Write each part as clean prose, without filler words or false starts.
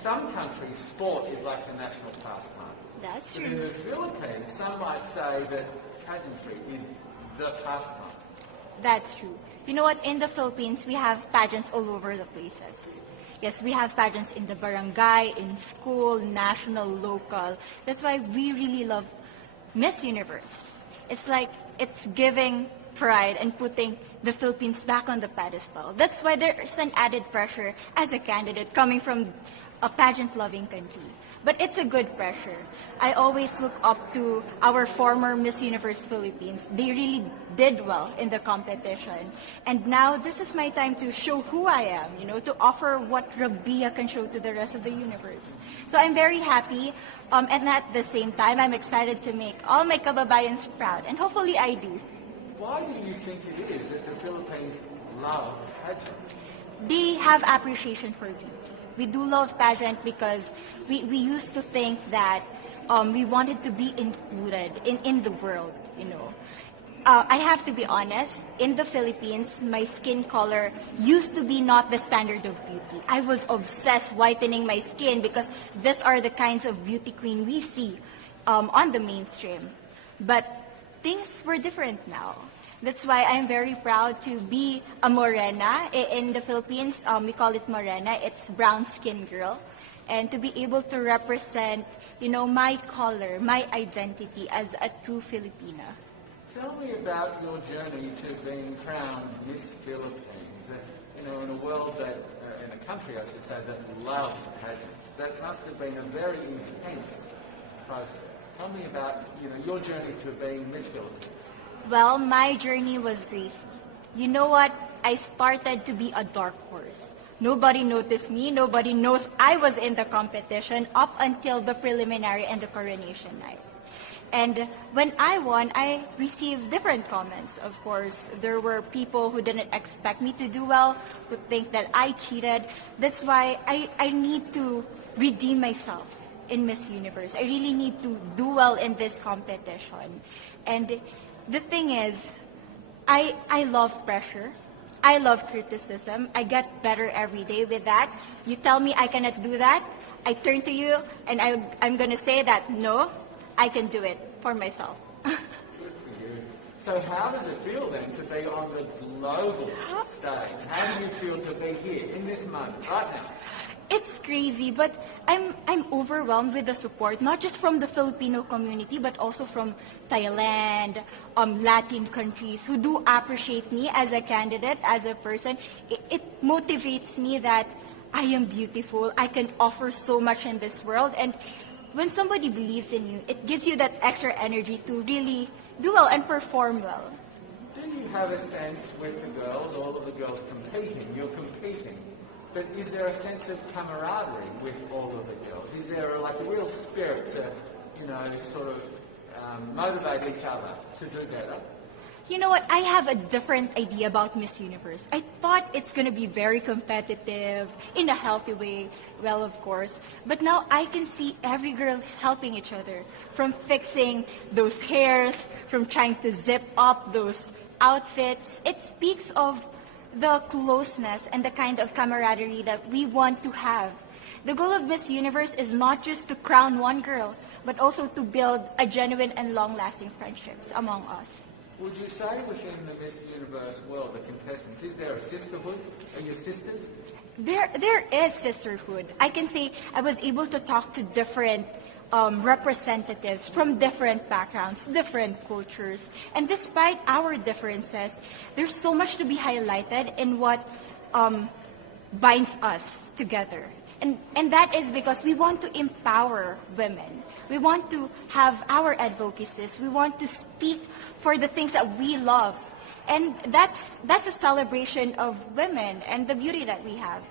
some countries, sport is like the national pastime. That's But in true. the Philippines, some might say that pageantry is the pastime. That's true. You know what? In the Philippines, we have pageants all over the places. Yes, we have pageants in the barangay, in school, national, local. That's why we really love Miss Universe. It's like it's giving pride and putting the Philippines back on the pedestal. That's why there's an added pressure as a candidate coming from a pageant-loving country. But it's a good pressure. I always look up to our former Miss Universe Philippines. They really did well in the competition. And now this is my time to show who I am, to offer what Rabia can show to the rest of the universe. So I'm very happy. And at the same time, I'm excited to make all my kababayans proud. And hopefully I do. Why do you think it is that the Philippines love pageants? They have appreciation for beauty. We do love pageant because we used to think that we wanted to be included in the world, I have to be honest, in the Philippines, my skin color used to be not the standard of beauty. I was obsessed whitening my skin because these are the kinds of beauty queen we see on the mainstream. But things were different now. That's why I'm very proud to be a morena. In the Philippines, we call it morena. It's brown skin girl. And to be able to represent, my color, my identity as a true Filipina. Tell me about your journey to being crowned Miss Philippines. In a world that, in a country I should say, that loves pageants. That must have been a very intense process. Tell me about, your journey to being Miss Philippines. Well, my journey was crazy. You know what? I started to be a dark horse. Nobody noticed me. Nobody knows I was in the competition up until the preliminary and the coronation night. And when I won, I received different comments. Of course, there were people who didn't expect me to do well, who think that I cheated. That's why I need to redeem myself in Miss Universe. I really need to do well in this competition. And the thing is, I love pressure. I love criticism. I get better every day with that. You tell me I cannot do that, I turn to you and I'm going to say that, no, I can do it for myself. Good for you. So how does it feel then to be on the global stage? How do you feel to be here in this moment, right now? It's crazy, but I'm overwhelmed with the support, not just from the Filipino community, but also from Thailand, Latin countries who do appreciate me as a candidate, as a person. It motivates me that I am beautiful, I can offer so much in this world, and when somebody believes in you, it gives you that extra energy to really do well and perform well. Do you have a sense with the girls, all of the girls competing, you're competing, but is there a sense of camaraderie with all of the girls? Is there a real spirit to, sort of motivate each other to do better? You know what? I have a different idea about Miss Universe. I thought it's going to be very competitive, in a healthy way, well, of course. But now I can see every girl helping each other, from fixing those hairs, from trying to zip up those outfits. It speaks of the closeness and the kind of camaraderie that we want to have. The goal of Miss Universe is not just to crown one girl, but also to build a genuine and long-lasting friendships among us. Would you say within the Miss Universe world, the contestants, is there a sisterhood? Are you sisters? There is sisterhood. I can say I was able to talk to different representatives from different backgrounds, different cultures. And despite our differences, there's so much to be highlighted in what binds us together. And that is because we want to empower women. We want to have our advocacies. We want to speak for the things that we love. And that's a celebration of women and the beauty that we have.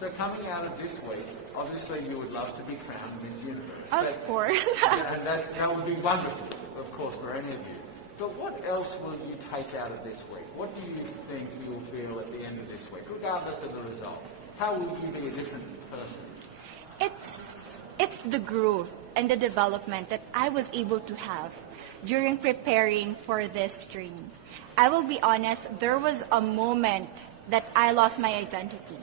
So coming out of this week, obviously you would love to be crowned Miss Universe. Of course. And that would be wonderful, of course, for any of you. But what else will you take out of this week? What do you think you'll feel at the end of this week, regardless of the result? How will you be a different person? It's the growth and the development that I was able to have during preparing for this dream. I will be honest, there was a moment that I lost my identity.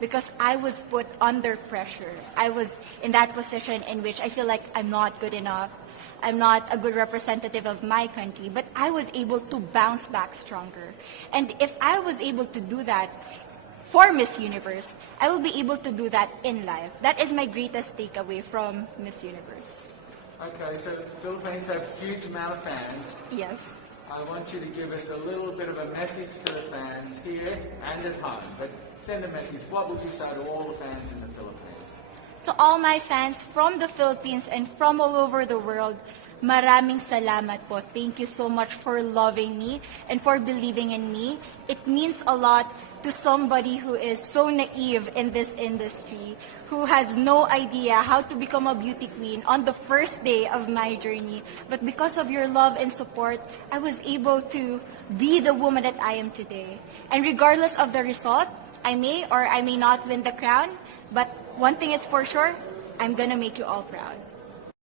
because I was put under pressure. I was in that position in which I feel like I'm not good enough. I'm not a good representative of my country, but I was able to bounce back stronger. And if I was able to do that for Miss Universe, I will be able to do that in life. That is my greatest takeaway from Miss Universe. Okay, so the Philippines have a huge amount of fans. Yes. I want you to give us a little bit of a message to the fans here and at home. But send a message. What would you say to all the fans in the Philippines? To all my fans from the Philippines and from all over the world, maraming salamat po. Thank you so much for loving me and for believing in me. It means a lot to somebody who is so naive in this industry, who has no idea how to become a beauty queen on the first day of my journey. But because of your love and support, I was able to be the woman that I am today. And regardless of the result, I may or I may not win the crown, but one thing is for sure, I'm gonna make you all proud.